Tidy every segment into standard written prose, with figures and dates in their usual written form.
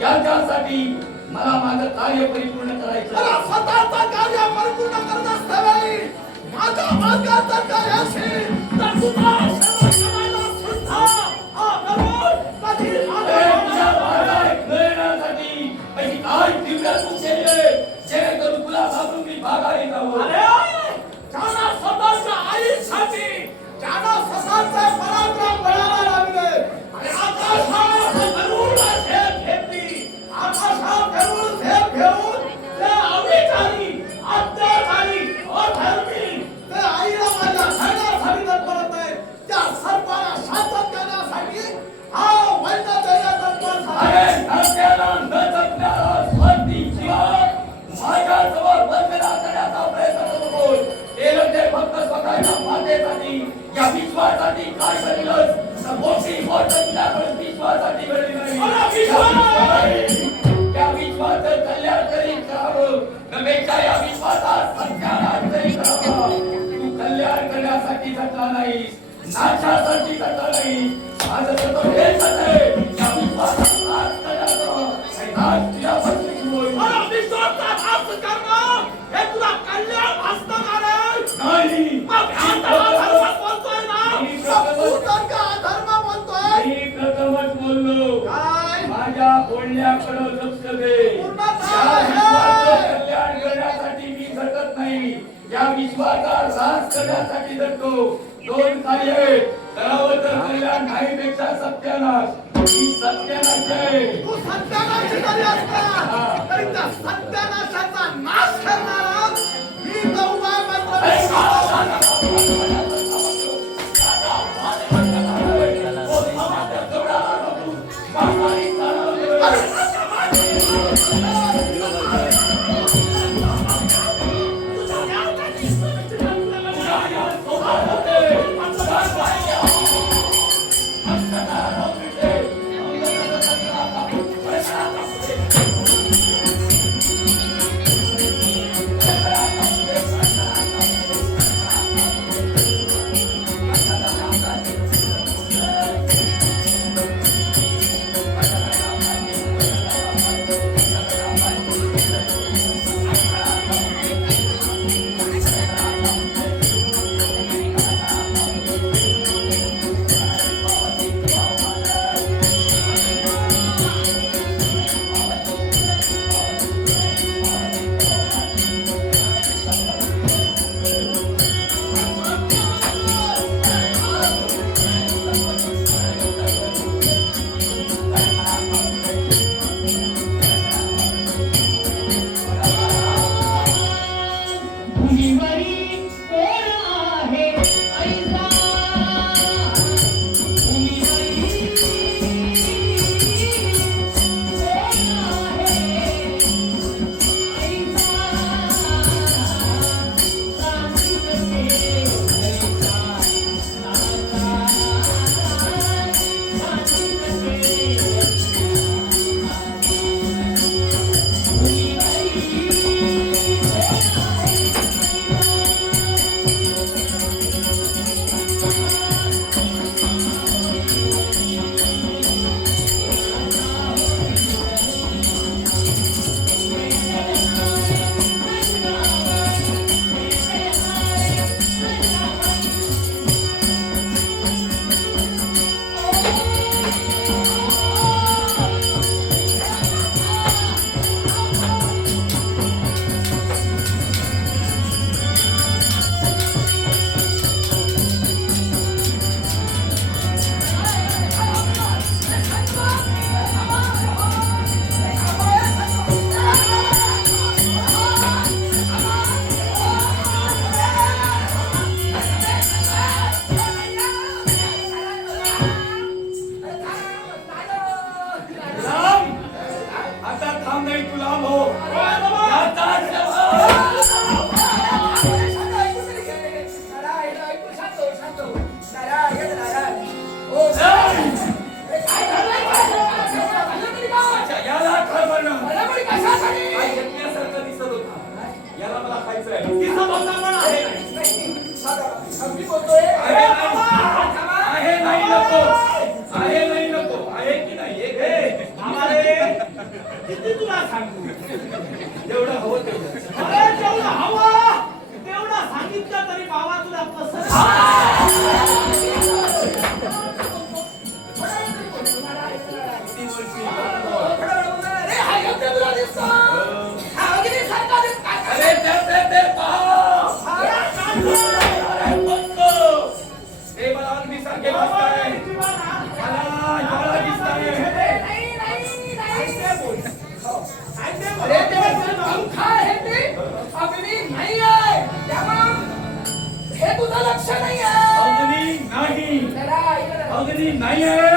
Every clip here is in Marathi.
याच्यासाठी मला माझं कार्य परिपूर्ण करायचं. स्वतःचं कार्य परिपूर्ण करत असताना माझा मार्गाचा कार्य असेल तर तुझा सेवा करायला सुद्धा कधी मिळण्यासाठी अशी काय दिव्य तू केले जेणेकरून तुला साधून मी भागारी जाऊ. ज्याला स्वतःच्या आईसाठी ज्याला स्वतःचा पराक्रम बळाला लागले आणि आकाशात गरुड झेप घेतली आकाशात गरुड झेप घेऊन ते अविचारी अत्याचारी अधर्मी ते आईला माझ्या धरण्यासाठी तत्परत आहे. त्या सर्वांना शांत करण्यासाठी हा वैद्य दैन्याचा तत्पर अरे धर्त्याला न जगण्याला स्वार्थी शिवाय माझ्याजवळ वंदना करण्याचा प्रयत्न करू नको. ते फक्त स्वतःच्या मातेसाठी या विश्वासाठी काय करीलच तर मोठी गोष्ट तुझ्याकडे विश्वासाठी घडली नाही. त्या विश्वाचं कल्याण तरी करावं नव्हेच्या या विश्वासात सत्यानाश तरी करावा. तू कल्याण करण्यासाठी जगला नाहीस नाशासाठी जगला नाही. माझं तर हेच आहे या विश्वासात नाश करण्याचं आणि नाश तुझ्या पत्नीची होईल. विश्वासात नाश करणं हे तुला कल्याण असणार नाही. मग धर्म बोलतोय ना तू का धर्म बोलतोय. मी प्रथमच बोललो काय माझ्या बोलण्याकडे लक्ष दे. या विश्वाचं कल्याण करण्यासाठी मी झटत नाही. या विश्वाचा ऱ्हास करण्यासाठी झटतो. दोन कार्य करावं तर कल्याण नाहीपेक्षा सत्यानाश. ही सत्यानाश आहे. तू सत्यानाश झाली असता तरी त्या सत्यानाशाचा नाश करणारा मी तो उपाय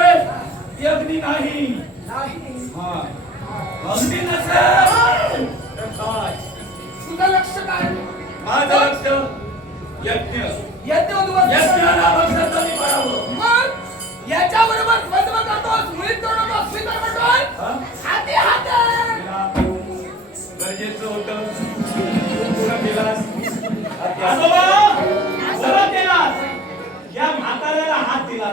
असेल ती अग्नी नाही. नाही. हा. अग्नी नसेल तर काय? तुझं लक्ष काय? माझं लक्ष यज्ञ. यज्ञ उद्ध्वस्त. यज्ञाला भक्षाचं करावं. मग याच्या बरोबर द्वंद्व करतोस, मुळीत करू नकोस, मी तर म्हणतोय हा? हाती हाते. गरजेचं होतं पुरा केलास. आजोबा बरं केलास. या म्हाताऱ्याला हात दिला.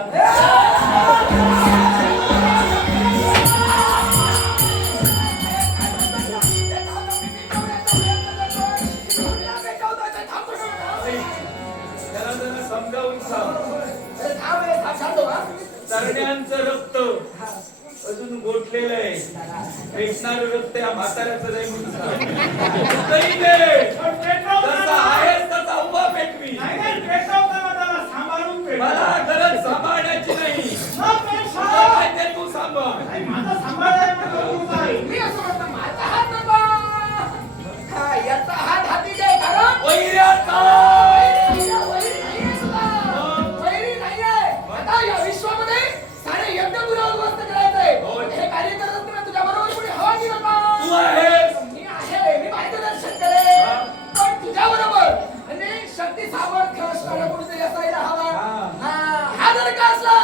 त्याला जरा समजावून सांग. तरण्यांचं रक्त अजून गोठलेलं आहे. फेकणार रक्त या म्हाताऱ्याचं नाही म्हणून सांग. काही नाही. पण पेट्रोल जसा आहेस तसा उभा पेटवी. नाही नाही, पेट्रोल करा त्याला, सांभाळून पेट्रोल. मला गरज सांभाळण्याची नाही. मग पेट्रोल. तुला माहितीये तू सांभाळ. नाही, माझा सांभाळायला नको काय. मी असं म्हणतो, माझा हात नको. हा, याचा हात हाती घे, कारण वैऱ्याचा. वैरी नाहीये तुला. वैरी नाहीये. आता या विश्वामध्ये सारे यज्ञ तुला उद्ध्वस्त करायचंय. हे कार्य करत असताना तुझ्या बरोबर कोणी हवा की नको? तू आहेस. मी आहे, मी मार्गदर्शन करेन. पण तुझ्या बरोबर म्हणजे शक्ती सामर्थ्य असणारा कोणीतरी असायला हवा. हा जर का असला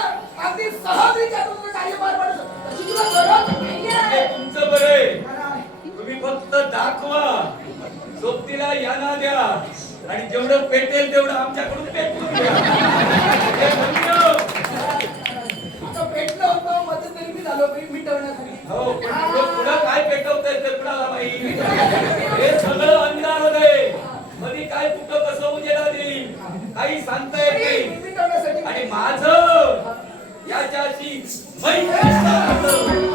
अगदी सहजरित्या तुमचं कार्य पार पाडू शकतो. तशी तुला गरज ते नाहीये. तुमचं बरं आहे. तुम्ही फक्त दाखवा. सोबतीला यांना द्या आणि जेवढं पेटेल तेवढं आमच्याकडून पेटवून द्या. हे धन्य. आता पेटलं होतं, मध्यंतरी मी झालो मिटवण्यासाठी. हो, पण पुढं काय पेटवतंय ते कुणाला माहिती. हे सगळं अंधार आहे. कधी काय कुठं कसं उजेडा देईल काही सांगता येत नाही. मिटवण्यासाठी आणि माझं याच्याशी मैत्री साधलं.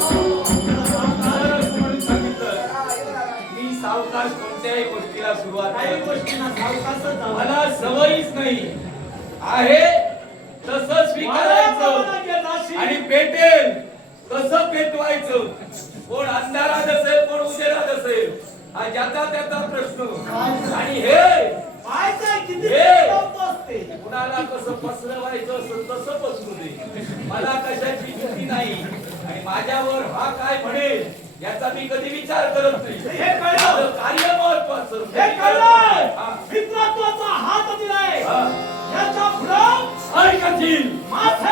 म्हणून सांगितलं मी सावकाश कोणत्याही गोष्टीला सुरुवात काही नाही. गोष्टींना सावकाशच जावं. मला सवयीच नाही. आहे तसं स्वीकारायचं आणि पेटेल तसं पेटवायचं. कोण अंधारात असेल कोण उजेडात असेल हा ज्याचा त्याचा प्रश्न. आणि हे पाहायचंय किती हे. पेटवतोस ते. कुणाला कसं पसरवायचं असं तसं पसरू दे. मला कशाची भीती नाही. आणि माझ्यावर हा काय म्हणेल याचा मी कधी विचार करत नाही. हे कळलं. माझं कार्य महत्वाचं. हे कळलंय. हा. मित्रत्वाचा हात दिलाय. हा. याच्या पुढं ऐकतील माथे